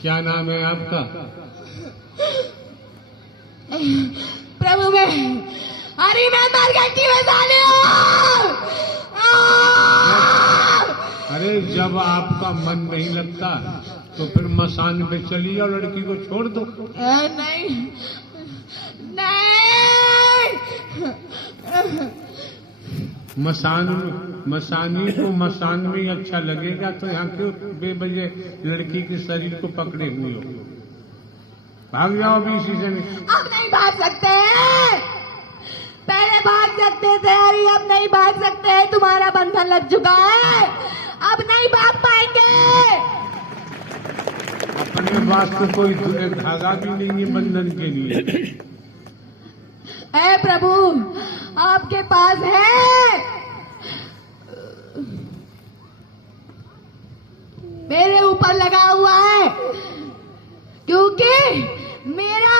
क्या नाम है आपका? प्रभु मैं हरी मैं मरघट्टी में साले हूँ। अरे जब आपका मन नहीं लगता तो फिर मसान पे चलिए और लड़की को छोड़ दो। नहीं नहीं, मसानी को मसान में ही अच्छा लगेगा, तो यहाँ क्यों बेवजह लड़की के शरीर को पकड़े हुए हो? भाग जाओ अभी इसी से। अब नहीं भाग सकते, पहले भाग सकते थे, अभी अब नहीं भाग सकते, तुम्हारा बंधन लग चुका है, अब नहीं भाग पाएंगे। अपने वास्ते कोई धागा भी नहीं है बंधन के लिए। है प्रभु आपके पास है, मेरे ऊपर लगा हुआ है, क्योंकि मेरा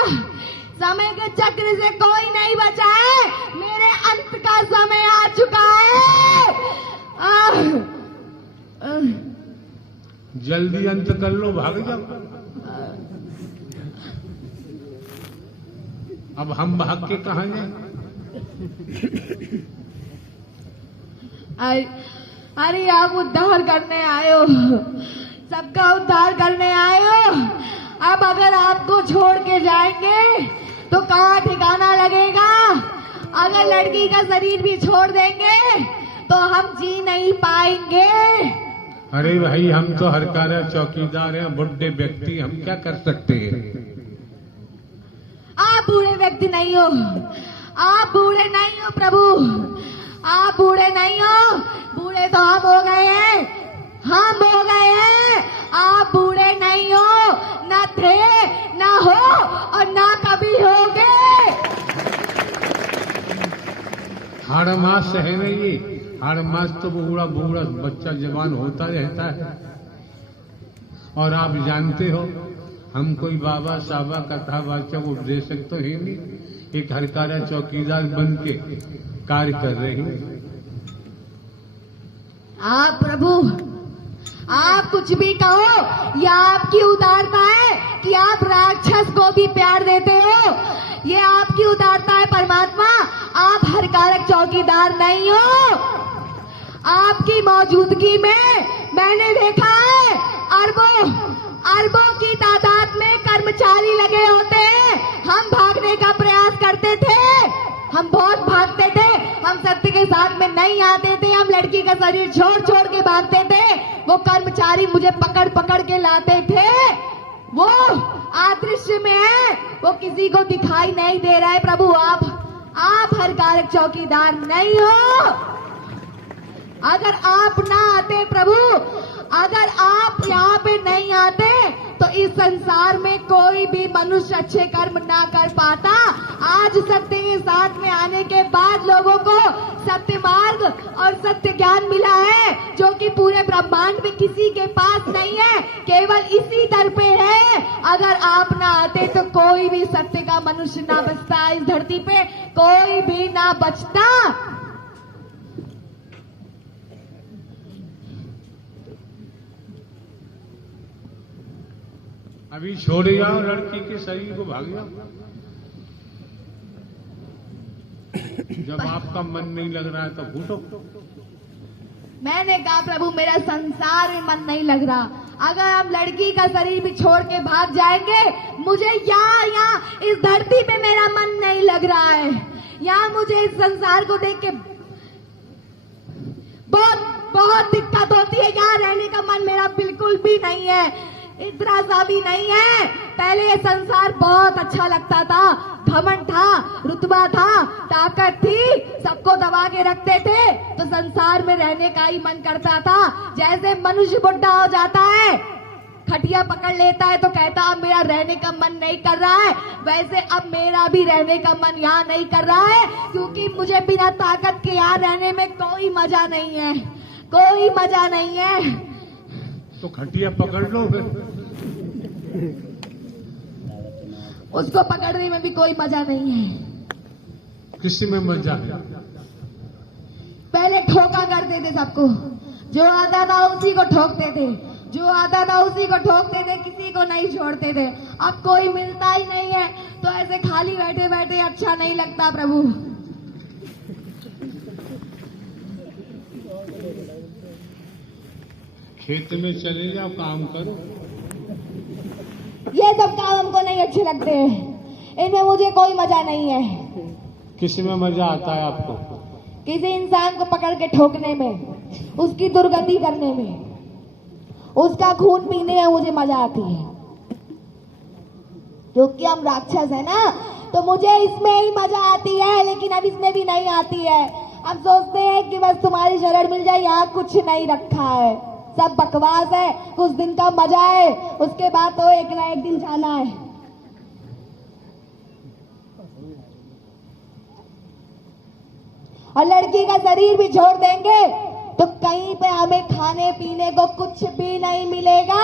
समय के चक्र से कोई नहीं बचा है, मेरे अंत का समय आ चुका है। जल्दी अंत कर लो, भाग जाओ। अब हम भाग के कहाँ जाए? अरे आप उद्धार करने आए हो, सबका उद्धार करने आए हो। अब अगर आपको छोड़ के जाएंगे तो कहाँ ठिकाना लगेगा। अगर लड़की का शरीर भी छोड़ देंगे तो हम जी नहीं पाएंगे। अरे भाई हम तो हरकारा चौकीदार हैं, बुढ़े व्यक्ति, हम क्या कर सकते हैं? आप बूढ़े व्यक्ति नहीं हो, आप बूढ़े नहीं हो प्रभु, आप बूढ़े नहीं हो, बूढ़े तो हम हो गए हैं, हम हो गए हैं। आप बूढ़े नहीं हो, न थे, न हो और न कभी होगे। हर मास है ना ये, हर मास तो बूढ़ा बूढ़ा बच्चा जवान होता रहता है। और आप जानते हो हम कोई बाबा साबा कथावाचक उपदेशक तो है नहीं, एक हरकारा चौकीदार बन के कार्य कर रहे हैं। आप प्रभु आप कुछ भी कहो, यह आपकी उदारता है कि आप राक्षस को भी प्यार देते हो। ये आपकी उदारता है परमात्मा, आप हरकारक चौकीदार नहीं हो। आपकी मौजूदगी में मैंने देखा है अरबों की तादाद में कर्मचारी लगे होते हैं। हम भागने का प्रयास करते थे, हम बहुत भागते थे, हम सत्य के साथ में नहीं आते थे, हम लड़की का शरीर छोड़ छोड़ के भागते थे। वो कर्मचारी मुझे पकड़ पकड़ के लाते थे। वो अदृश्य में है, वो किसी को दिखाई नहीं दे रहा है। प्रभु आप हरकारक चौकीदार नहीं हो। अगर आप ना आते प्रभु, अगर आप यहाँ पे नहीं आते तो इस संसार में कोई भी मनुष्य अच्छे कर्म ना कर पाता। आज सत्य के साथ में आने के बाद लोगों को सत्य मार्ग और सत्य ज्ञान मिला है, जो कि पूरे ब्रह्मांड में किसी के पास नहीं है, केवल इसी दर पे है। अगर आप ना आते तो कोई भी सत्य का मनुष्य ना बचता, इस धरती पे कोई भी ना बचता। अभी छोड़ जाओ लड़की के शरीर को, भाग जाओ। जब आपका मन नहीं लग रहा है तो घूटो। मैंने कहा प्रभु मेरा संसार में मन नहीं लग रहा। अगर हम लड़की का शरीर भी छोड़ के भाग जाएंगे, मुझे यहाँ इस धरती पे मेरा मन नहीं लग रहा है। यहाँ मुझे इस संसार को देख के बहुत दिक्कत होती है। यहाँ रहने का मन मेरा बिल्कुल भी नहीं है, इतना सा भी नहीं है। पहले ये संसार बहुत अच्छा लगता था, घमंड था, रुतबा था, ताकत थी, सबको दबा के रखते थे, तो संसार में रहने का ही मन करता था। जैसे मनुष्य बुढ़ा हो जाता है, खटिया पकड़ लेता है तो कहता अब मेरा रहने का मन नहीं कर रहा है, वैसे अब मेरा भी रहने का मन यहाँ नहीं कर रहा है, क्योंकि मुझे बिना ताकत के यहाँ रहने में कोई मजा नहीं है, कोई मजा नहीं है। तो खटिया पकड़ लो फिर। उसको पकड़ने में भी कोई मजा नहीं है। किसी में मजा है? पहले ठोका करते थे सबको, जो आता था उसी को ठोकते थे, जो आता था उसी को ठोकते थे, किसी को नहीं छोड़ते थे। अब कोई मिलता ही नहीं है, तो ऐसे खाली बैठे बैठे अच्छा नहीं लगता प्रभु। खेत में चले जाओ, काम करो। ये सब काम हमको नहीं अच्छे लगते हैं, इनमें मुझे कोई मजा नहीं है। किस में मजा आता है आपको? किसी इंसान को पकड़ के ठोकने में, उसकी दुर्गति करने में, उसका खून पीने में मुझे मजा आती है। क्योंकि हम राक्षस है ना, तो मुझे इसमें ही मजा आती है, लेकिन अब इसमें भी नहीं आती है। अब सोचते हैं कि बस तुम्हारी शरण मिल जाए, यहाँ कुछ नहीं रखा है, सब बकवास है, कुछ दिन का मजा है, उसके बाद तो एक ना एक दिन जाना है। और लड़की का शरीर भी छोड़ देंगे तो कहीं पे हमें खाने पीने को कुछ भी नहीं मिलेगा।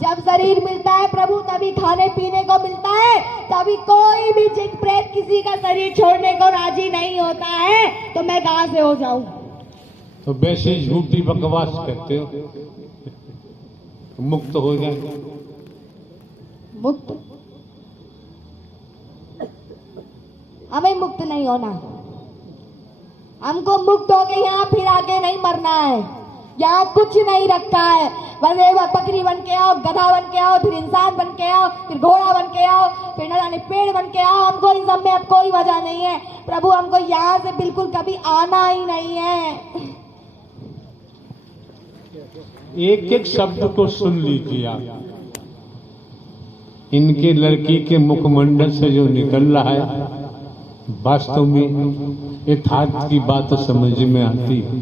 जब शरीर मिलता है प्रभु, तभी खाने पीने को मिलता है। तभी कोई भी जिन प्रेत किसी का शरीर छोड़ने को राजी नहीं होता है, तो मैं कहां से हो जाऊं? तो वैसे झूठी बकवास कहते हो, मुक्त हो जाए। मुक्त? हमें मुक्त नहीं होना, हमको मुक्त होके यहाँ फिर आगे नहीं मरना है। यहाँ कुछ नहीं रखा है, बस बकरी बन के आओ, गधा बन के आओ, फिर इंसान बन के आओ, फिर घोड़ा बन के आओ, फिर न जाने पेड़ बन के आओ। हमको इन सब में अब कोई वजह नहीं है प्रभु, हमको यहाँ से बिल्कुल कभी आना ही नहीं है। एक एक शब्द को सुन लीजिए आप। इनके लड़की के मुखमंडल से जो निकल रहा है, वास्तव में यथार्थ की बात तो समझ में आती है।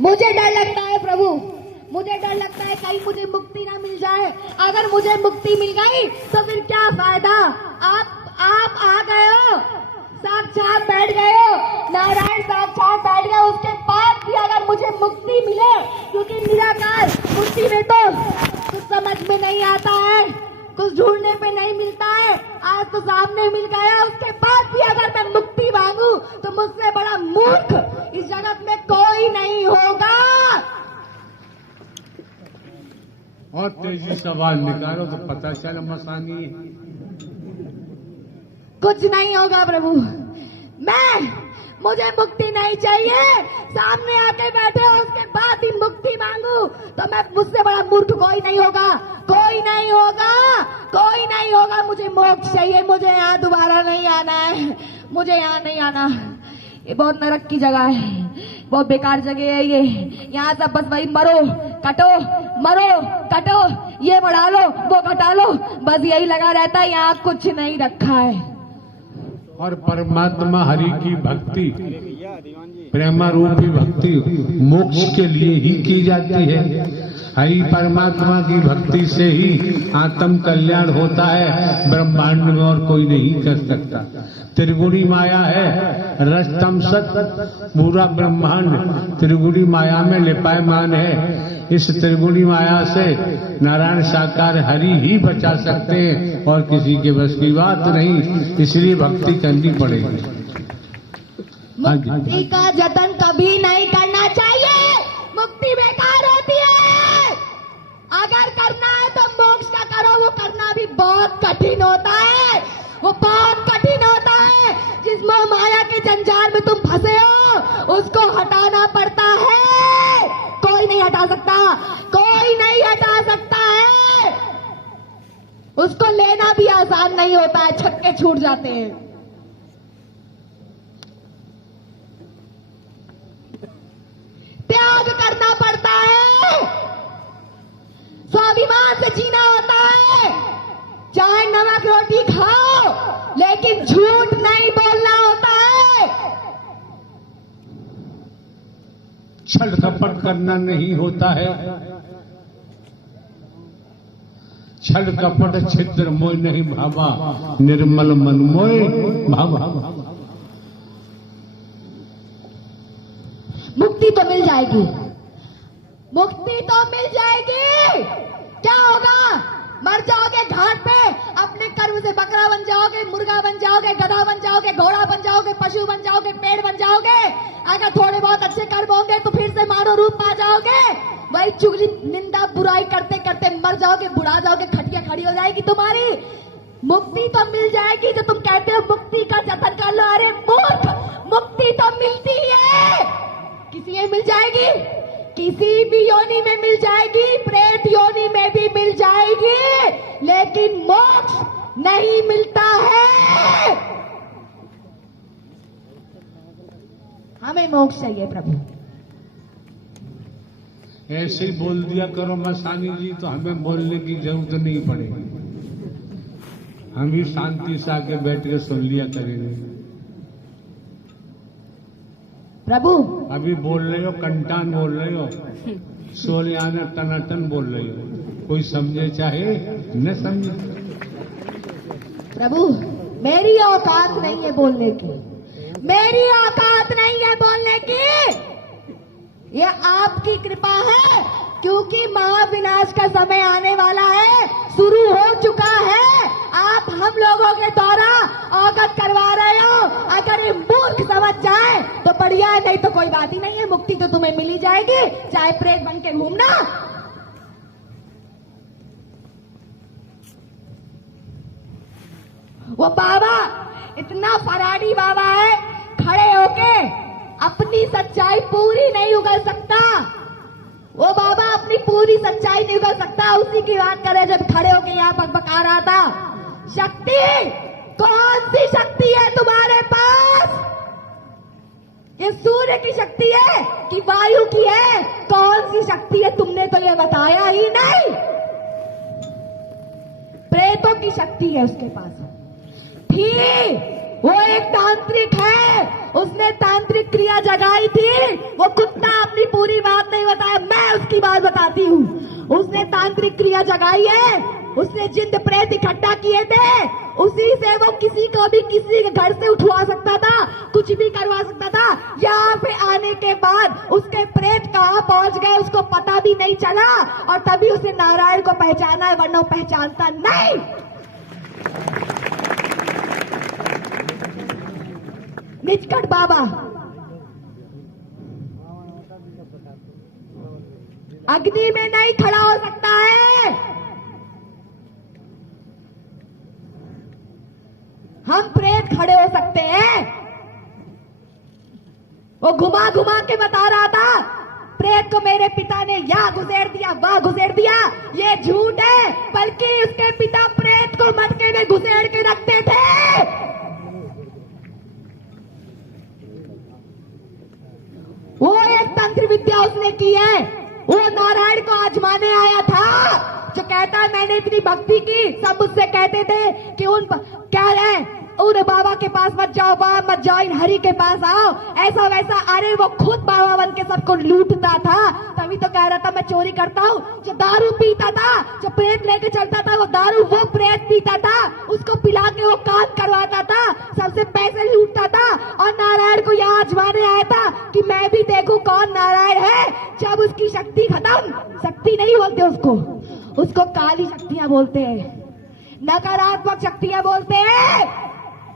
मुझे डर लगता है प्रभु, मुझे डर लगता है कहीं मुझे मुक्ति ना मिल जाए। अगर मुझे मुक्ति मिल गई तो फिर क्या फायदा? आप आ गए हो, साक्षात बैठ गए हो, नारायण साक्षात बैठ गए, उसके बाद भी अगर मुझे मुक्ति मिले, क्योंकि निराकार मुक्ति में तो कुछ समझ में नहीं आता है, कुछ ढूंढने पे नहीं मिलता है। आज तो सामने मिल गया, उसके बाद भी अगर मैं मुक्ति मांगू तो मुझसे बड़ा मूर्ख इस जगत में कोई नहीं होगा। और तेजी सवाल निकालो तो पता चला मसानी है। कुछ नहीं होगा प्रभु, मुझे मुक्ति नहीं चाहिए। सामने आके बैठे हो, उसके बाद ही मुक्ति मांगू तो मैं, मुझसे बड़ा मूर्ख कोई नहीं होगा, कोई नहीं होगा, कोई नहीं होगा। मुझे मोक्ष चाहिए, मुझे यहाँ दोबारा नहीं आना है, मुझे यहाँ नहीं आना। ये बहुत नरक की जगह है, बहुत बेकार जगह है ये। यहाँ सब बस वही मरो कटो, मरो कटो, ये बढ़ा लो वो घटा लो, बस यही लगा रहता है। यहाँ कुछ नहीं रखा है। और परमात्मा हरि की भक्ति, प्रेमा रूपी भक्ति मोक्ष के लिए ही की जाती है। हरि परमात्मा की भक्ति से ही आत्म कल्याण होता है, ब्रह्मांड में और कोई नहीं कर सकता। त्रिगुणी माया है, रजतम सत, पूरा ब्रह्मांड त्रिगुणी माया में लिपायमान है। इस त्रिगुणी माया से नारायण साकार हरि ही बचा सकते हैं, और किसी के बस की बात नहीं। इसलिए भक्ति करनी पड़ेगी। मुक्ति का जतन कभी नहीं करना चाहिए, मुक्ति बेकार होती है। अगर करना है तो मोक्ष का करो, वो करना भी बहुत कठिन होता है, वो बहुत कठिन होता है। जिस मोह माया के जंजाल में तुम फंसे हो, उसको हटाना पड़ता है। कोई नहीं हटा सकता, कोई नहीं हटा सकता है। उसको लेना भी आसान नहीं होता है, छक्के छूट जाते हैं। त्याग करना पड़ता है, स्वाभिमान से जीना होता है। चाहे नमक रोटी खाओ, लेकिन झूठ नहीं बोलना होता है। छल कपट करना नहीं होता है। छल कपट छिद्र मोय नहीं भावा, निर्मल मन मोय भावा। मुक्ति तो मिल जाएगी, मुक्ति तो मिल जाएगी। क्या होगा? मर जाओगे घाट पे, अपने कर्म से बकरा बन जाओगे, मुर्गा बन जाओगे, गधा बन जाओगे, घोड़ा बन जाओगे, पशु बन जाओगे, पेड़ बन जाओगे। अगर थोड़े बहुत अच्छे कर्म होंगे तो फिर से मानव रूप पा जाओगे। वही चुगली निंदा बुराई करते करते मर जाओगे, बुढ़ा जाओगे, खटिया खड़ी हो जाएगी तुम्हारी। मुक्ति तो मिल जाएगी जो तुम कहते हो मुक्ति का जतन कर लो। अरे मूर्ख, मुक्ति तो मिलती है, किसी में मिल जाएगी, किसी भी योनि में मिल जाएगी, प्रेत योनि में भी मिल जाएगी, लेकिन मोक्ष नहीं मिलता है। हमें मोक्ष चाहिए प्रभु। ऐसे ही बोल दिया करो मसानी जी, तो हमें बोलने की जरूरत नहीं पड़ेगी। हम भी शांति से आके बैठ के सुन लिया करेंगे। प्रभु अभी बोल रहे हो, कंटान बोल रहे हो, सोलियाना टनाटन बोल रहे हो, कोई समझे चाहे न समझे। प्रभु मेरी औकात नहीं है बोलने की, मेरी औकात नहीं है बोलने की। ये आपकी कृपा है, क्योंकि महाविनाश का समय आने वाला है, शुरू हो चुका है। आप हम लोगों के द्वारा अवगत करवा रहे हो। अगर ये मूर्ख समझ जाए तो बढ़िया है, नहीं तो कोई बात ही नहीं है। मुक्ति तो तुम्हें मिली जाएगी, चाहे प्रेत बन के घूमना। वो बाबा इतना फराडी बाबा है, खड़े होके अपनी सच्चाई पूरी नहीं उगल सकता। वो बाबा अपनी पूरी सच्चाई नहीं उगल सकता। उसी की बात करे जब खड़े होके यहाँ बकबका रहा था। शक्ति, कौन सी शक्ति है तुम्हारे पास? ये सूर्य की शक्ति है कि वायु की है? कौन सी शक्ति है? तुमने तो ये बताया ही नहीं। प्रेतों की शक्ति है उसके पास। थी, वो एक तांत्रिक है, उसने तांत्रिक क्रिया जगाई थी। वो कुत्ता अपनी पूरी बात नहीं बताया, मैं उसकी बात बताती हूँ। उसने तांत्रिक क्रिया जगाई है, उसने जिंद प्रेत इकट्ठा किए थे, उसी से वो किसी को भी किसी के घर से उठवा सकता था, कुछ भी करवा सकता था। यहाँ पे आने के बाद उसके प्रेत कहाँ पहुंच गए उसको पता भी नहीं चला, और तभी उसे नारायण को पहचाना है, वरना पहचानता नहीं। निचकट बाबा अग्नि में नहीं खड़ा हो सकता है। हम प्रेत खड़े हो सकते हैं। वो घुमा घुमा के बता रहा था, प्रेत को मेरे पिता ने यहाँ घुसेड़ दिया, वहां घुसेड़ दिया। ये झूठ है, बल्कि उसके पिता प्रेत को मटके में घुसेड़ के रखते थे। वो एक तंत्र विद्या उसने की है। वो नारायण को आजमाने आया था, जो कहता है मैंने इतनी भक्ति की, सब मुझसे कहते थे कि उन क्या है, उन बाबा के पास मत जाओ, बाबा मत जाओ, इन हरि के पास आओ, ऐसा वैसा। अरे वो खुद बाबा बन के सबको लूटता था, तभी तो कह रहा था मैं चोरी करता हूँ। जो दारू पीता था, जो प्रेत लेके चलता था, वो दारू वो प्रेत पीता था, उसको पिला के वो काम करवाता था, सबसे पैसे लूटता था। और नारायण को यहाँ आजमाने आया था कि मैं भी देखूं कौन नारायण है। जब उसकी शक्ति खत्म, शक्ति नहीं बोलते उसको काली शक्तियां बोलते हैं, नकारात्मक शक्तियां बोलते हैं।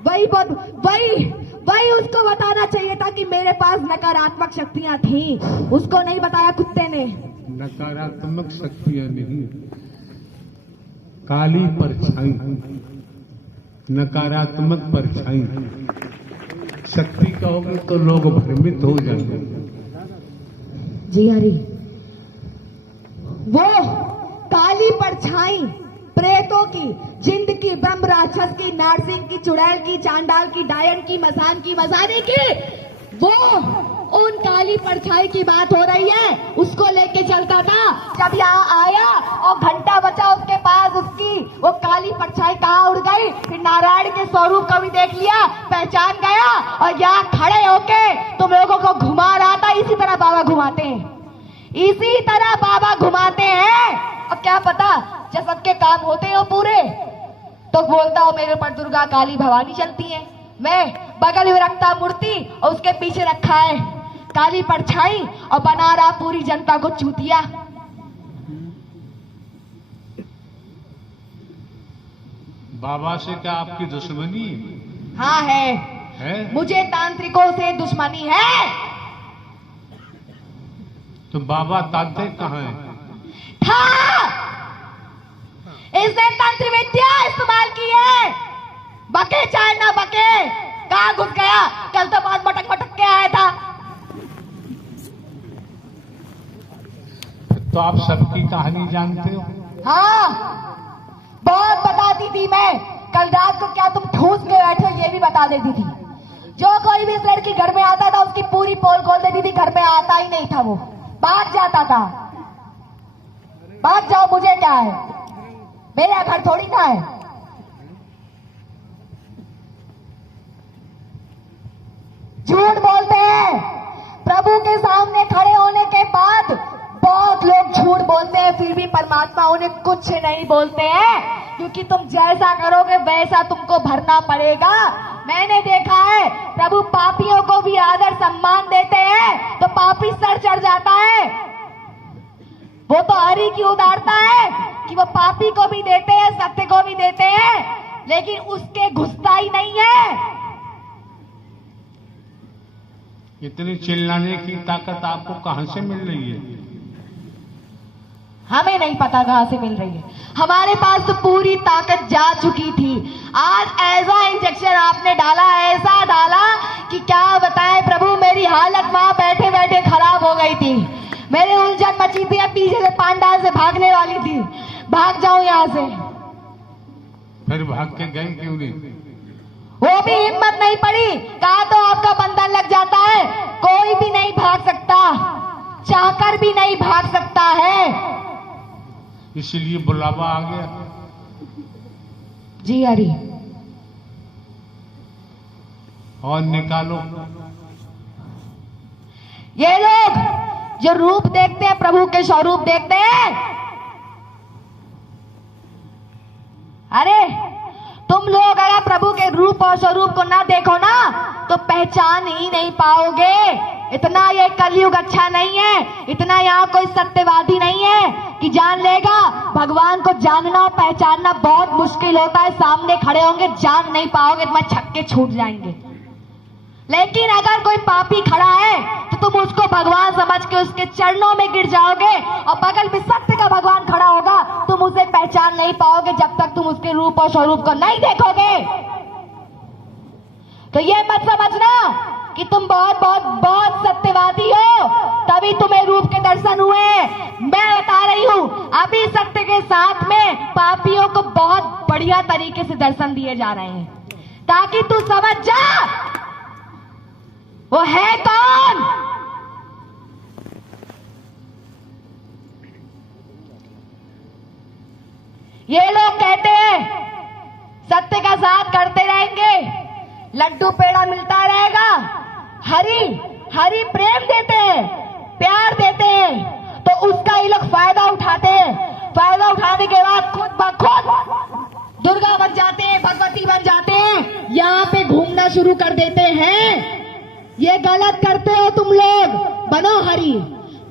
वही उसको बताना चाहिए था कि मेरे पास नकारात्मक शक्तियां थी, उसको नहीं बताया कुत्ते ने। नकारात्मक शक्तियां नहीं, काली परछाई, नकारात्मक परछाई। शक्ति कहोगे तो लोग भ्रमित हो जाएंगे। जी हरी, वो काली परछाई प्रेतों की, जिंद की, ब्रह्म राक्षस की, नारसिंह की, चुड़ैल की, चांडाल की, डायन की, मसान की, मसाने की, वो उन काली परछाई की बात हो रही है। उसको लेके चलता था। जब यहाँ आया और घंटा बचा उसके पास, उसकी वो काली परछाई कहाँ उड़ गई। फिर नारायण के स्वरूप को भी देख लिया, पहचान गया, और यहाँ खड़े होके तुम लोगों को घुमा रहा था। इसी तरह बाबा घुमाते हैं, इसी तरह बाबा घुमाते हैं। अब क्या पता जब सबके काम होते हो पूरे, तो बोलता हो मेरे ऊपर दुर्गा काली भवानी चलती है। मैं बगल में रखता मूर्ति और उसके पीछे रखा है काली परछाई, और बना रहा पूरी जनता को चूतिया। बाबा से क्या आपकी दुश्मनी? हाँ है? मुझे तांत्रिकों से दुश्मनी है। तो बाबा तांत्रिक कहाँ है? था, इसने तंत्र विद्या इस्तेमाल की है। बके चाहे ना बके, कहाँ घुस गया? कल तो बहुत मटक मटक के आया था। तो आप सबकी कहानी जानते हो? हाँ, बहुत बताती थी मैं। कल रात को क्या तुम ठूस के बैठे हो ये भी बता देती थी। जो कोई भी इस लड़की घर में आता था उसकी पूरी पोल खोल देती थी। घर में आता ही नहीं था, वो भाग जाता था। भाग जाओ, मुझे क्या है, मेरा घर थोड़ी ना है। झूठ बोलते हैं। प्रभु के सामने खड़े होने के बाद बहुत लोग झूठ बोलते हैं, फिर भी परमात्मा उन्हें कुछ नहीं बोलते हैं, क्योंकि तुम जैसा करोगे वैसा तुमको भरना पड़ेगा। मैंने देखा है प्रभु पापियों को भी आदर सम्मान देते हैं तो पापी सर चढ़ जाता है। वो तो हरि की उदारता है कि वो पापी को भी देते हैं, सत्य को भी देते हैं, लेकिन उसके घुसता ही नहीं है। इतनी चिल्लाने की ताकत आपको कहां से मिल रही है? हमें नहीं पता कहां से मिल रही है। हमारे पास तो पूरी ताकत जा चुकी थी। आज ऐसा इंजेक्शन आपने डाला, ऐसा डाला कि क्या बताएं प्रभु, मेरी हालत वहां बैठे बैठे खराब हो गई थी। मेरे उलझन मची थी, पीछे से पांडाल से भागने वाली थी। भाग जाऊं यहां से, फिर भाग के गई क्यों नहीं? वो भी हिम्मत नहीं पड़ी। कहा तो आपका बंधन लग जाता है, कोई भी नहीं भाग सकता, चाहकर भी नहीं भाग सकता है। इसलिए बुलावा आ गया। जी हरि। और निकालो। ये लोग जो रूप देखते हैं, प्रभु के स्वरूप देखते हैं। अरे तुम लोग अगर प्रभु के रूप और स्वरूप को ना देखो ना तो पहचान ही नहीं पाओगे। इतना ये कलयुग अच्छा नहीं है, इतना यहाँ कोई सत्यवादी नहीं है कि जान लेगा। भगवान को जानना और पहचानना बहुत मुश्किल होता है। सामने खड़े होंगे, जान नहीं पाओगे, तुम्हारे छक्के छूट जाएंगे। लेकिन अगर कोई पापी खड़ा है तो तुम उसको भगवान समझ के उसके चरणों में गिर जाओगे, और बगल में सत्य का भगवान खड़ा होगा, तुम उसे पहचान नहीं पाओगे जब तक तुम उसके रूप और स्वरूप को नहीं देखोगे। तो ये मत समझना कि तुम बहुत बहुत बहुत सत्यवादी हो तभी तुम्हें रूप के दर्शन हुए। मैं बता रही हूं, अभी सत्य के साथ में पापियों को बहुत बढ़िया तरीके से दर्शन दिए जा रहे हैं, ताकि तू समझ जा वो है कौन। ये लोग कहते हैं सत्य का साथ करते रहेंगे, लड्डू पेड़ा मिलता रहेगा। हरि हरि प्रेम देते हैं, प्यार देते हैं, तो उसका ये लोग फायदा उठाते हैं। फायदा उठाने के बाद खुद ब खुद दुर्गा बन जाते हैं, भगवती बन जाते हैं, यहाँ पे घूमना शुरू कर देते हैं। ये गलत करते हो तुम लोग। बनो हरि,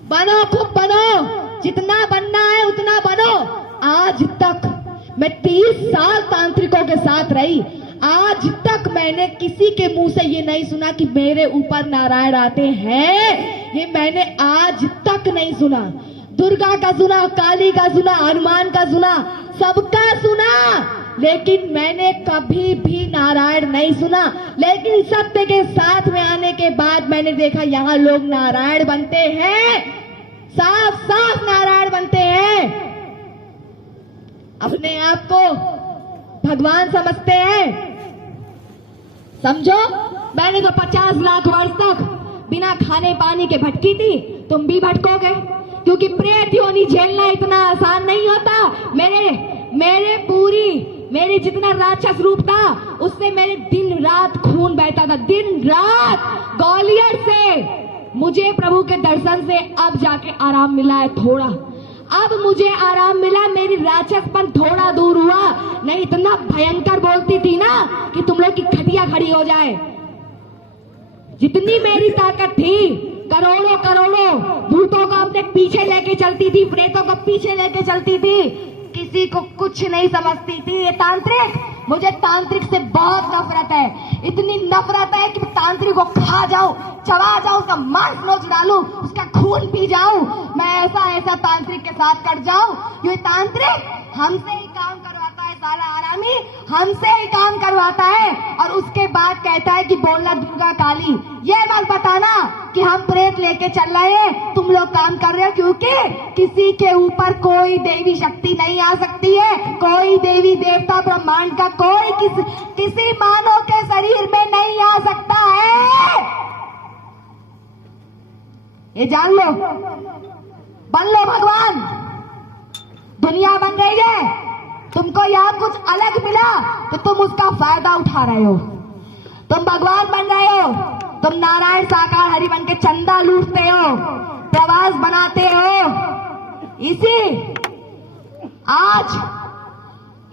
बनो, खूब बनो, जितना बनना है उतना बनो। आज तक मैं 30 साल तांत्रिकों के साथ रही, आज तक मैंने किसी के मुंह से ये नहीं सुना कि मेरे ऊपर नारायण आते हैं। ये मैंने आज तक नहीं सुना। दुर्गा का सुना, काली का सुना, हनुमान का सुना, सबका सुना, लेकिन मैंने कभी भी नारायण नहीं सुना। लेकिन सत्य के साथ में आने के बाद मैंने देखा यहाँ लोग नारायण बनते हैं, साफ साफ नारायण बनते हैं, अपने आप को भगवान समझते हैं। समझो, मैंने तो 50 लाख वर्ष तक बिना खाने पानी के भटकी थी, तुम भी भटकोगे, क्योंकि प्रेत योनि झेलना इतना आसान नहीं होता। मेरे जितना राक्षस रूप था उससे मेरे दिन रात खून बहता था, दिन रात। ग्वालियर से मुझे प्रभु के दर्शन से अब जाके आराम मिला है थोड़ा। अब मुझे आराम मिला, मेरी राक्षसपन थोड़ा दूर हुआ, नहीं इतना भयंकर बोलती थी ना कि तुम लोग की खटिया खड़ी हो जाए। जितनी मेरी ताकत थी, करोड़ों करोड़ों भूतों को अपने पीछे लेके चलती थी, प्रेतों को पीछे लेके चलती थी, किसी को कुछ नहीं समझती थी। ये तांत्रिक मुझे तांत्रिक से बहुत नफरत है, इतनी नफरत है कि तांत्रिक को खा जाऊं, चबा जाऊं, उसका मांस नोच डालूं, उसका खून पी जाऊं, मैं ऐसा ऐसा तांत्रिक के साथ कर जाऊं। ये तांत्रिक हमसे ही काम करवाता है, साला आरामी हमसे ही काम करवाता है, और उसके बाद कहता है कि बोलना दुर्गा काली। ये मत बताना कि हम प्रेत लेके चल रहे हैं, तुम लोग काम कर रहे हो, क्योंकि किसी के ऊपर कोई देवी शक्ति नहीं आ सकती है, कोई देवी देवता ब्रह्मांड का कोई किसी मानव के शरीर में नहीं आ सकता है। ये जान लो, बन लो भगवान। दुनिया बन रही है, तुमको यहाँ कुछ अलग मिला तो तुम उसका फायदा उठा रहे हो। तुम भगवान बन रहे हो, तुम नारायण साकार हरि बन के चंदा लूटते हो, प्रवास बनाते हो।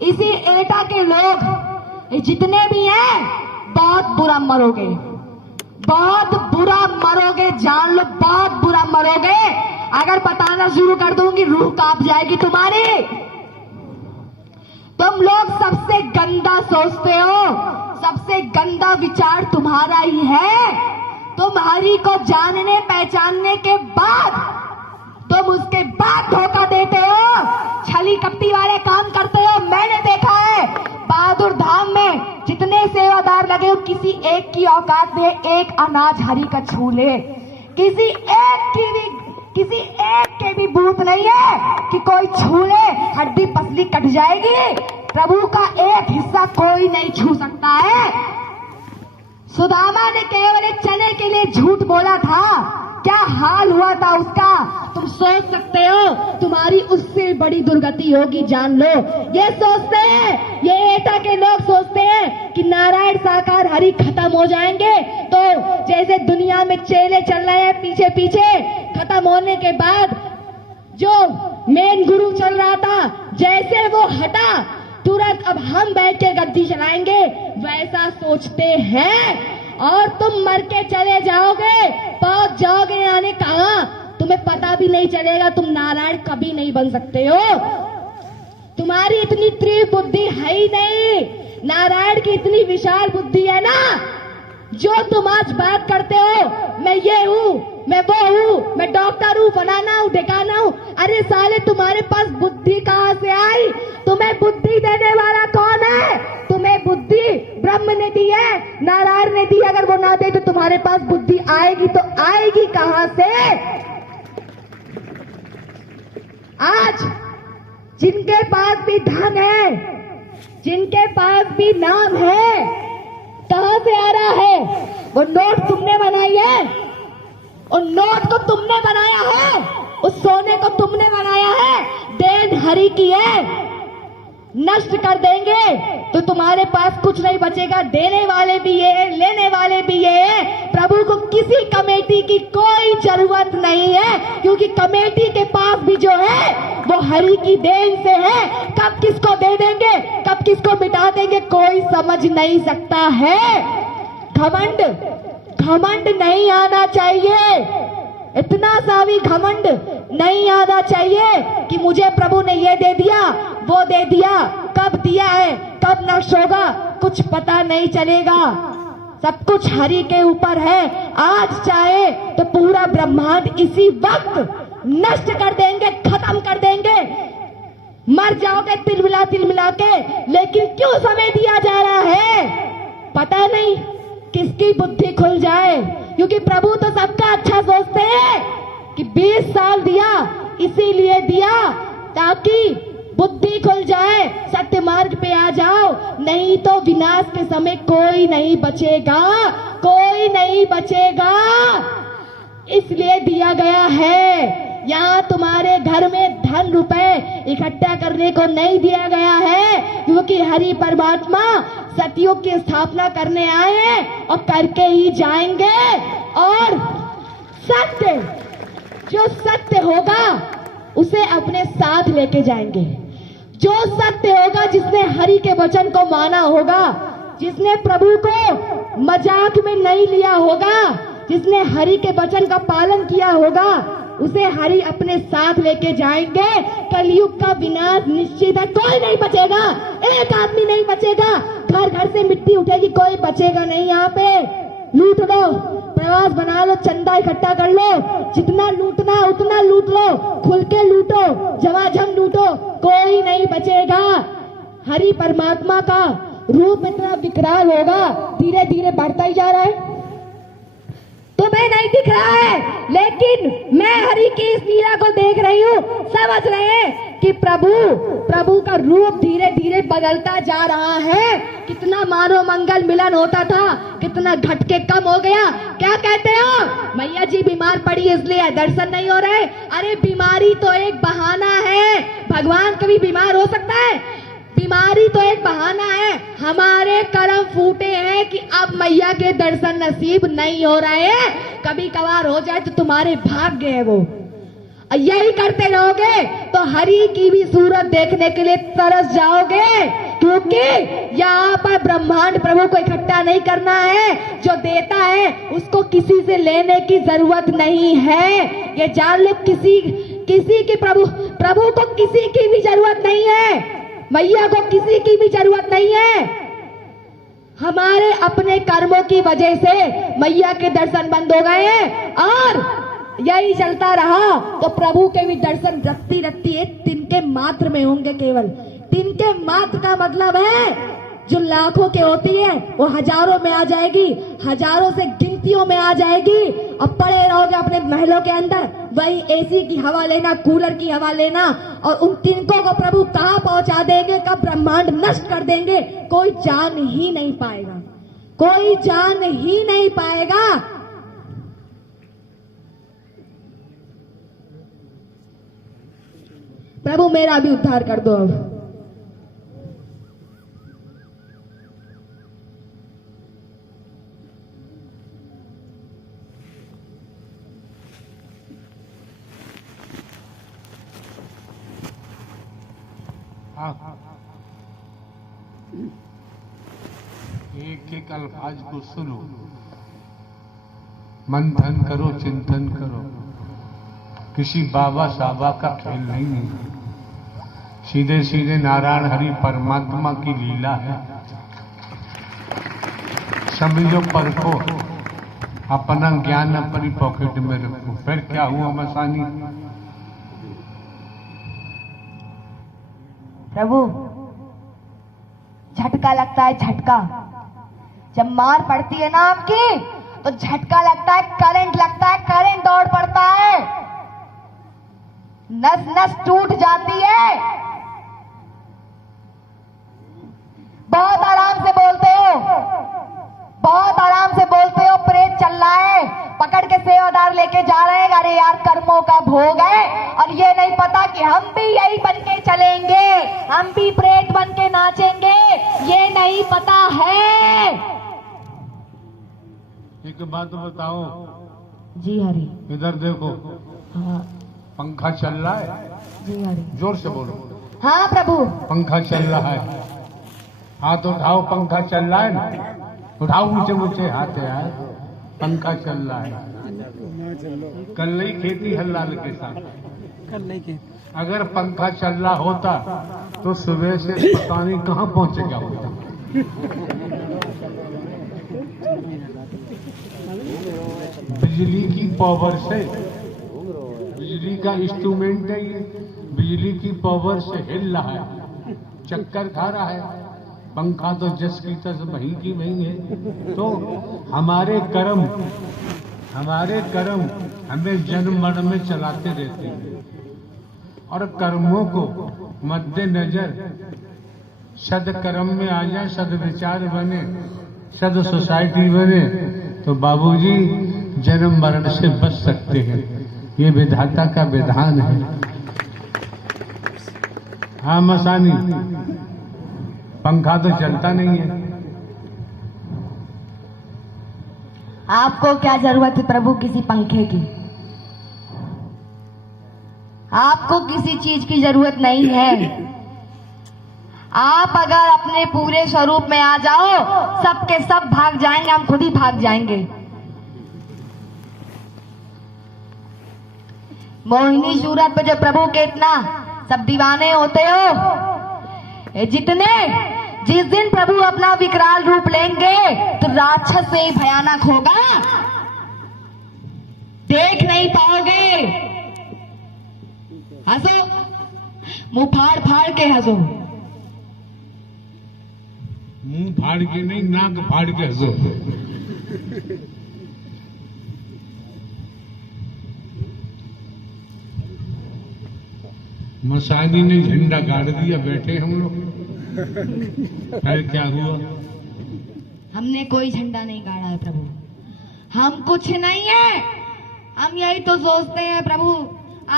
इसी एटा के लोग जितने भी हैं, बहुत बुरा मरोगे, बहुत बुरा मरोगे, जान लो, बहुत बुरा मरोगे। अगर बताना शुरू कर दूंगी रूह कांप जाएगी तुम्हारी। तुम लोग सबसे गंदा सोचते हो, सबसे गंदा विचार तुम्हारा ही है। तुम हरि को जानने पहचानने के बाद तुम उसके बाद धोखा देते हो, छली कपटी वाले काम करते हो। मैंने देखा है बहादुर धाम में जितने सेवादार लगे हो, किसी एक की औकात में एक अनाज हरि का छू ले, किसी एक के भी बूत नहीं है कि कोई छू ले हड्डी पसली कट जाएगी। प्रभु का एक हिस्सा कोई नहीं छू सकता है। सुदामा ने केवल एक चने के लिए झूठ बोला था, क्या हाल हुआ था उसका तुम सोच सकते हो। तुम्हारी उससे बड़ी दुर्गति होगी, जान लो। ये सोचते हैं, ये एटा के लोग सोचते हैं कि नारायण साकार हरि खत्म हो जाएंगे तो जैसे दुनिया में चेले चल रहे हैं पीछे पीछे, खत्म होने के बाद जो मेन गुरु चल रहा था, जैसे वो हटा तुरंत अब हम बैठ के गद्दी चलाएंगे, वैसा सोचते हैं। और तुम मर के चले जाओगे, पहुंच जाओगे यानी कहां, तुम्हें पता भी नहीं चलेगा। तुम नारायण कभी नहीं बन सकते हो, तुम्हारी इतनी तीव्र बुद्धि है ही नहीं। नारायण की इतनी विशाल बुद्धि है ना, जो तुम आज बात करते हो, मैं ये हूँ, मैं वो हूँ, मैं डॉक्टर हूँ, फलाना हूँ, ढिकाना हूँ। अरे साले, तुम्हारे पास बुद्धि कहाँ से आई? तुम्हें बुद्धि देने वाला कौन है? तुम्हें बुद्धि ब्रह्म ने दी है, नारायण ने दी। अगर वो ना दे तो तुम्हारे पास बुद्धि आएगी तो आएगी कहां से? आज जिनके पास भी धन है, जिनके पास भी नाम है, कहां से आ रहा है? वो नोट तुमने बनाई है, उन नोट को तुमने बनाया है, उस सोने को तुमने बनाया है, देन हरि की है। नष्ट कर देंगे तो तुम्हारे पास कुछ नहीं बचेगा। देने वाले भी ये है, लेने वाले भी ये है। प्रभु को किसी कमेटी की कोई जरूरत नहीं है, क्योंकि कमेटी के पास भी जो है वो हरि की देन से है। कब किसको दे देंगे, कब किसको मिटा देंगे, कोई समझ नहीं सकता है। घमंड नहीं आना चाहिए, इतना सा भी घमंड नहीं आना चाहिए कि मुझे प्रभु ने ये दे दिया, वो दे दिया। कब दिया है, कब नष्ट होगा, कुछ पता नहीं चलेगा। सब कुछ हरि के ऊपर है। आज चाहे तो पूरा ब्रह्मांड इसी वक्त नष्ट कर देंगे, खत्म कर देंगे, मर जाओगे तिलमिला के। लेकिन क्यों समय दिया जा रहा है, पता नहीं किसकी बुद्धि खुल जाए, क्योंकि प्रभु तो सबका अच्छा सोचते हैं कि 20 साल दिया, इसीलिए दिया ताकि बुद्धि खुल जाए, सत्य मार्ग पे आ जाओ। नहीं तो विनाश के समय कोई नहीं बचेगा, कोई नहीं बचेगा। इसलिए दिया गया है। यहाँ तुम्हारे घर में धन रुपए इकट्ठा करने को नहीं दिया गया है, क्योंकि हरि परमात्मा सतयुग की स्थापना करने आए हैं और करके ही जाएंगे। और सत्य, जो सत्य होगा उसे अपने साथ लेके जाएंगे। जो सत्य होगा, जिसने हरि के वचन को माना होगा, जिसने प्रभु को मजाक में नहीं लिया होगा, जिसने हरि के वचन का पालन किया होगा, उसे हरि अपने साथ लेके जाएंगे। कलयुग का विनाश निश्चित है, कोई नहीं बचेगा, एक आदमी नहीं बचेगा, घर घर से मिट्टी उठेगी, कोई बचेगा नहीं। यहाँ पे लूट लो, प्रवास बना लो, चंदा इकट्ठा कर लो, जितना लूटना है उतना लूट लो, खुल के लूटो, झमाझम लूटो, कोई नहीं बचेगा। हरि परमात्मा का रूप इतना विकराल होगा, धीरे धीरे बढ़ता ही जा रहा है, तुम्हें नहीं दिख रहा है, लेकिन मैं हरि की इस लीला को देख रही हूँ। समझ रहे हैं कि प्रभु का रूप धीरे धीरे बदलता जा रहा है। कितना मानव मंगल मिलन होता था, कितना घटके कम हो गया। क्या कहते हो, मैया जी बीमार पड़ी इसलिए दर्शन नहीं हो रहे? अरे बीमारी तो एक बहाना है, भगवान कभी बीमार हो सकता है? बीमारी तो एक बहाना है। हमारे कर्म फूटे हैं कि अब मैया के दर्शन नसीब नहीं हो रहे हैं। कभी कभार हो जाए तो तुम्हारे भाग्य है वो, यही करते रहोगे तो हरि की भी सूरत देखने के लिए तरस जाओगे, क्योंकि यहाँ पर ब्रह्मांड प्रभु को इकट्ठा नहीं करना है। जो देता है उसको किसी से लेने की जरूरत नहीं है, ये जान लो। किसी की प्रभु को किसी की भी जरूरत नहीं है, मैया को किसी की भी जरूरत नहीं है। हमारे अपने कर्मों की वजह से मैया के दर्शन बंद हो गए हैं, और यही चलता रहा तो प्रभु के भी दर्शन रत्ती एक तिनके मात्र में होंगे। केवल तिनके मात्र का मतलब है जो लाखों के होती है वो हजारों में आ जाएगी, हजारों से गिनतियों में आ जाएगी, और पड़े रहोगे अपने महलों के अंदर। वही एसी की हवा लेना, कूलर की हवा लेना, और उन तिनकों को प्रभु कहाँ पहुंचा देंगे, कब ब्रह्मांड नष्ट कर देंगे, कोई जान ही नहीं पाएगा, कोई जान ही नहीं पाएगा। प्रभु मेरा भी उद्धार कर दो अब। एक एक अल्फाज को सुनो, मंथन करो, चिंतन करो। किसी बाबा साबा का खेल नहीं है, सीधे सीधे नारायण हरि परमात्मा की लीला है। समझो, परखो, अपना ज्ञान अपनी पॉकेट में रखो। फिर क्या हुआ मसानी? प्रभु झटका लगता है, झटका जब मार पड़ती है ना आपकी तो झटका लगता है, करंट लगता है, करंट दौड़ पड़ता है, नस नस टूट जाती है। बहुत आराम से बोलते हो, बहुत आराम से बोलते हो, प्रेत चल रहा है, पकड़ के सेवादार लेके जा रहे हैं, अरे यार कर्मों का भोग है, और ये नहीं पता कि हम भी यही बन के चलेंगे, हम भी प्रेत बन के नाचेंगे, ये नहीं पता है। एक बात बताओ जी हरि। इधर देखो, हाँ पंखा चल रहा है? जी हरि। जोर से बोलो। हाँ प्रभु। पंखा चल रहा है, हाथ उठाओ। पंखा चल रहा है ना, उठाओ ऊंचे ऊंचे हाथ यार। पंखा चल रहा है। कल नहीं खेती हल्लाल के साथ, कल नहीं खेती। अगर पंखा चल रहा होता तो सुबह से पता नहीं कहाँ पहुंच गया होता। बिजली की पावर से, बिजली का इंस्ट्रूमेंट है ये, बिजली की पावर से हिल रहा है, चक्कर खा रहा है। पंखा तो जस की तस वही की वही है। तो हमारे कर्म हमें जन्म मरण में चलाते रहते हैं, और कर्मों को मद्देनजर सदकर्म में आ जाए, सदविचार बने, सद सोसाइटी बने, तो बाबूजी जन्म मरण से बच सकते हैं। ये विधाता का विधान है। हाँ मसानी, पंखा तो चलता नहीं है। आपको क्या जरूरत है प्रभु किसी पंखे की? आपको किसी चीज की जरूरत नहीं है। आप अगर अपने पूरे स्वरूप में आ जाओ, सबके सब भाग जाएंगे, हम खुद ही भाग जाएंगे। मोहिनी सूरत पे जो प्रभु के इतना सब दीवाने होते हो, जिस दिन प्रभु अपना विकराल रूप लेंगे तो राक्षस से ही भयानक होगा, देख नहीं पाओगे। हंसो, मुंह फाड़ फाड़ के हंसो। मुंह फाड़ के नहीं, नाक फाड़ के हंसो। मसानी ने झंडा गाड़ दिया, बैठे हम लोग। फिर क्या हुआ? हमने कोई झंडा नहीं गाड़ा है प्रभु, हम कुछ नहीं है। हम यही तो सोचते हैं प्रभु,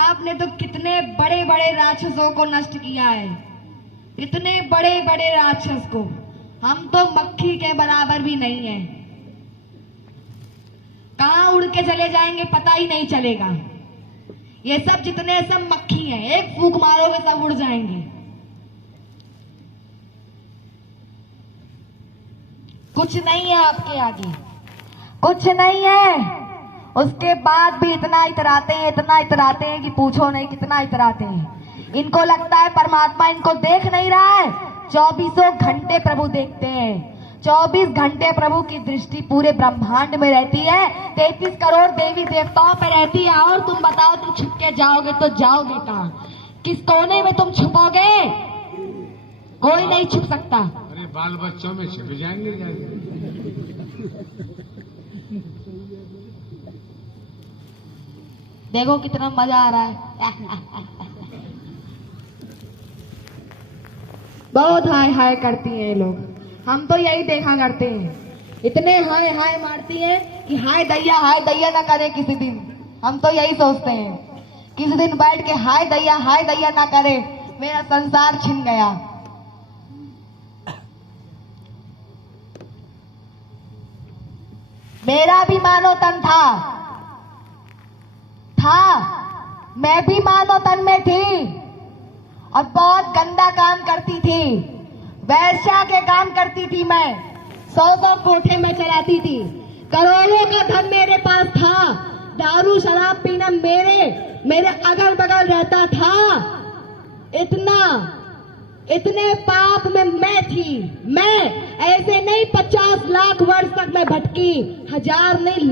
आपने तो कितने बड़े बड़े राक्षसों को नष्ट किया है, इतने बड़े बड़े राक्षस को। हम तो मक्खी के बराबर भी नहीं है, कहां उड़ के चले जाएंगे पता ही नहीं चलेगा। ये सब जितने सब मक्खी हैं, एक फूंक मारोगे सब उड़ जाएंगे। कुछ नहीं है आपके आगे, कुछ नहीं है। उसके बाद भी इतना इतराते हैं कि पूछो नहीं कितना इतराते हैं। इनको लगता है परमात्मा इनको देख नहीं रहा है। 24 घंटे प्रभु देखते हैं, 24 घंटे प्रभु की दृष्टि पूरे ब्रह्मांड में रहती है, 33 करोड़ देवी देवताओं पे रहती है। और तुम बताओ, तुम छुप के जाओगे तो जाओगे कहां? किस कोने में तुम छुपोगे? कोई नहीं छुप सकता। अरे बाल बच्चों में छिप जाएंगे। देखो कितना मजा आ रहा है। बहुत हाय हाय करती हैं ये लोग, हम तो यही देखा करते हैं। इतने हाय हाय मारती हैं कि हाय दैया ना करे किसी दिन। हम तो यही सोचते हैं किसी दिन बैठ के हाय दैया ना करे, मेरा संसार छिन गया। मेरा भी मानो तन था, मैं भी मानो तन में थी और बहुत गंदा काम करती थी, वैश्या के काम करती थी। मैं 100 कोठे में चलाती थी, करोड़ों का धन मेरे पास था, दारू शराब पीना मेरे अगल बगल रहता था। इतने पाप में मैं थी। मैं ऐसे नहीं 50 लाख वर्ष तक मैं भटकी, 1000 नहीं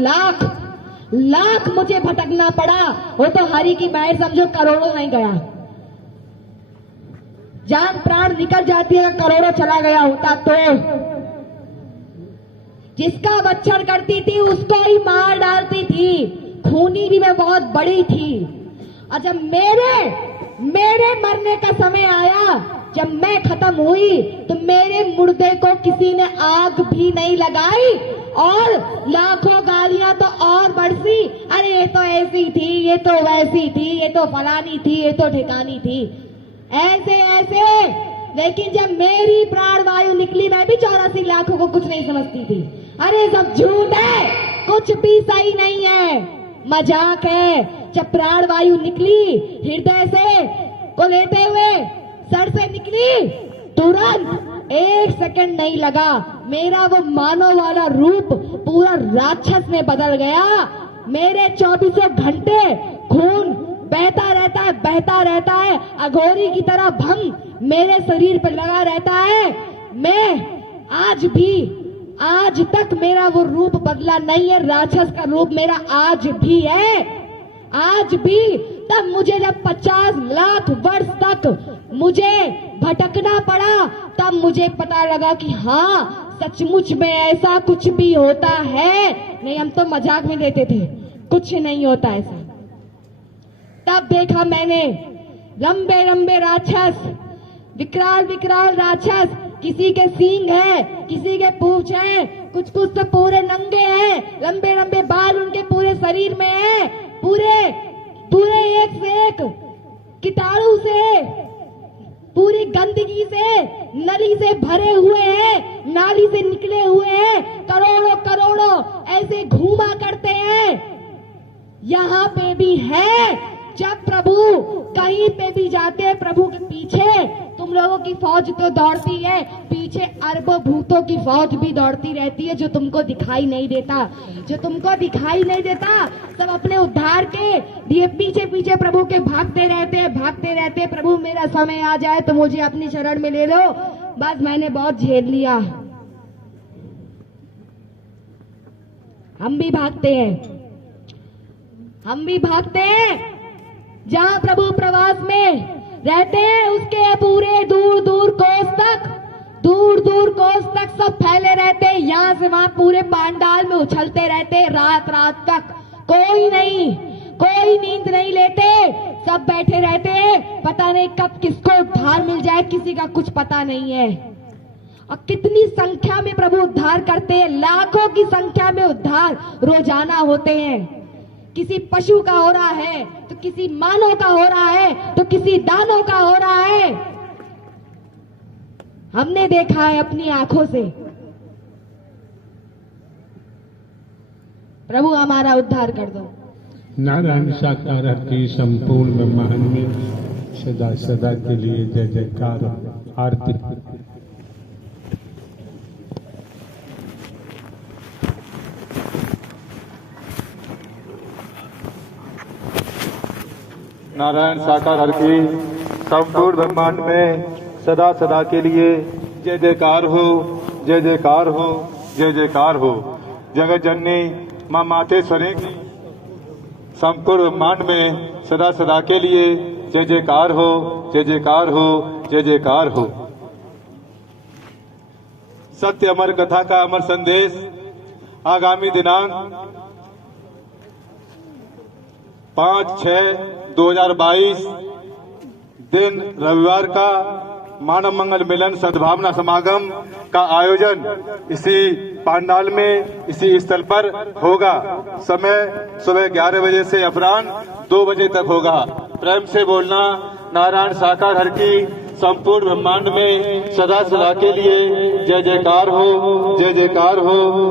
लाख मुझे भटकना पड़ा। वो तो हरि की महर समझो, करोड़ों नहीं गया, जान प्राण निकल जाती है, करोड़ों चला गया होता तो। जिसका बच्चन करती थी उसको ही मार डालती थी, खूनी भी मैं बहुत बड़ी थी। और जब मेरे मरने का समय आया, जब मैं खत्म हुई, तो मेरे मुर्दे को किसी ने आग भी नहीं लगाई और लाखों गालियां तो और बरसी। अरे ये तो ऐसी थी, ये तो वैसी थी, ये तो फलानी थी, ये तो ठिकानी थी, ऐसे। लेकिन जब मेरी प्राण वायु निकली, मैं भी 84 लाखों को कुछ नहीं समझती थी। अरे सब झूठ है, कुछ भी सही नहीं है, मजाक है। जब प्राण वायु निकली हृदय से को लेते हुए सर से निकली, तुरंत 1 सेकंड नहीं लगा, मेरा वो मानव वाला रूप पूरा राक्षस में बदल गया। मेरे 24 घंटे खून बहता रहता है, अघोरी की तरह भंग मेरे शरीर पर लगा रहता है। मैं आज तक मेरा वो रूप बदला नहीं है, राक्षस का रूप मेरा आज भी है, आज भी। तब मुझे जब 50 लाख वर्ष तक मुझे भटकना पड़ा, तब मुझे पता लगा कि हाँ, सचमुच में ऐसा कुछ भी होता है। नहीं, हम तो मजाक में लेते थे, कुछ नहीं होता ऐसा। तब देखा मैंने लंबे लंबे राक्षस, विकराल राक्षस, किसी के सींग है, किसी के पूंछ है, कुछ तो पूरे नंगे हैं, लंबे लंबे बाल उनके पूरे शरीर में है, पूरे एक से एक कीटाणु से, पूरी गंदगी से, नली से भरे हुए हैं, नाली से निकले हुए हैं, करोड़ों ऐसे घूमा करते हैं। यहाँ पे भी है, जब प्रभु कहीं पे भी जाते हैं, प्रभु के पीछे तुम लोगों की फौज तो दौड़ती है, पीछे पीछे अरबों भूतों की फौज भी दौड़ती रहती है, जो तुमको दिखाई नहीं देता, जो तुमको दिखाई नहीं देता। सब अपने उद्धार के लिए पीछे पीछे प्रभु के भागते रहते। प्रभु मेरा समय आ जाए तो मुझे अपनी शरण में ले लो, बस मैंने बहुत झेल लिया। हम भी भागते हैं जहां प्रभु प्रवास में रहते हैं, उसके पूरे दूर दूर कोस तक सब फैले रहते हैं। यहाँ से वहां पूरे पांडाल में उछलते रहते रात तक। कोई नींद नहीं लेते, सब बैठे रहते हैं। पता नहीं कब किसको उद्धार मिल जाए, किसी का कुछ पता नहीं है। और कितनी संख्या में प्रभु उद्धार करते हैं, लाखों की संख्या में उद्धार रोजाना होते हैं। किसी पशु का हो रहा है तो किसी मानव का हो रहा है तो किसी दानव का हो रहा है। हमने देखा है अपनी आंखों से। प्रभु हमारा उद्धार कर दो। नारायण साकार की संपूर्ण ब्रह्मांड में सदा सदा के लिए जय जयकार आरती। नारायण साकार हर की संपूर्ण ब्रह्मांड में सदा सदा के लिए जय जयकार हो, जय जयकार हो, जय जयकार हो। जगत जननी मां मातेश्वरी की संपूर्ण ब्रह्मांड में सदा सदा के लिए जय जयकार हो, जय जयकार हो, जय जयकार हो। सत्य अमर कथा का अमर संदेश आगामी दिनांक 5/6/2022 दिन रविवार का मानव मंगल मिलन सद्भावना समागम का आयोजन इसी पांडाल में, इसी स्थल पर होगा। समय सुबह 11 बजे से अपराह्न 2 बजे तक होगा। प्रेम से बोलना नारायण साकार हर की संपूर्ण ब्रह्मांड में सदा सदा के लिए जय जयकार हो, जय जयकार हो।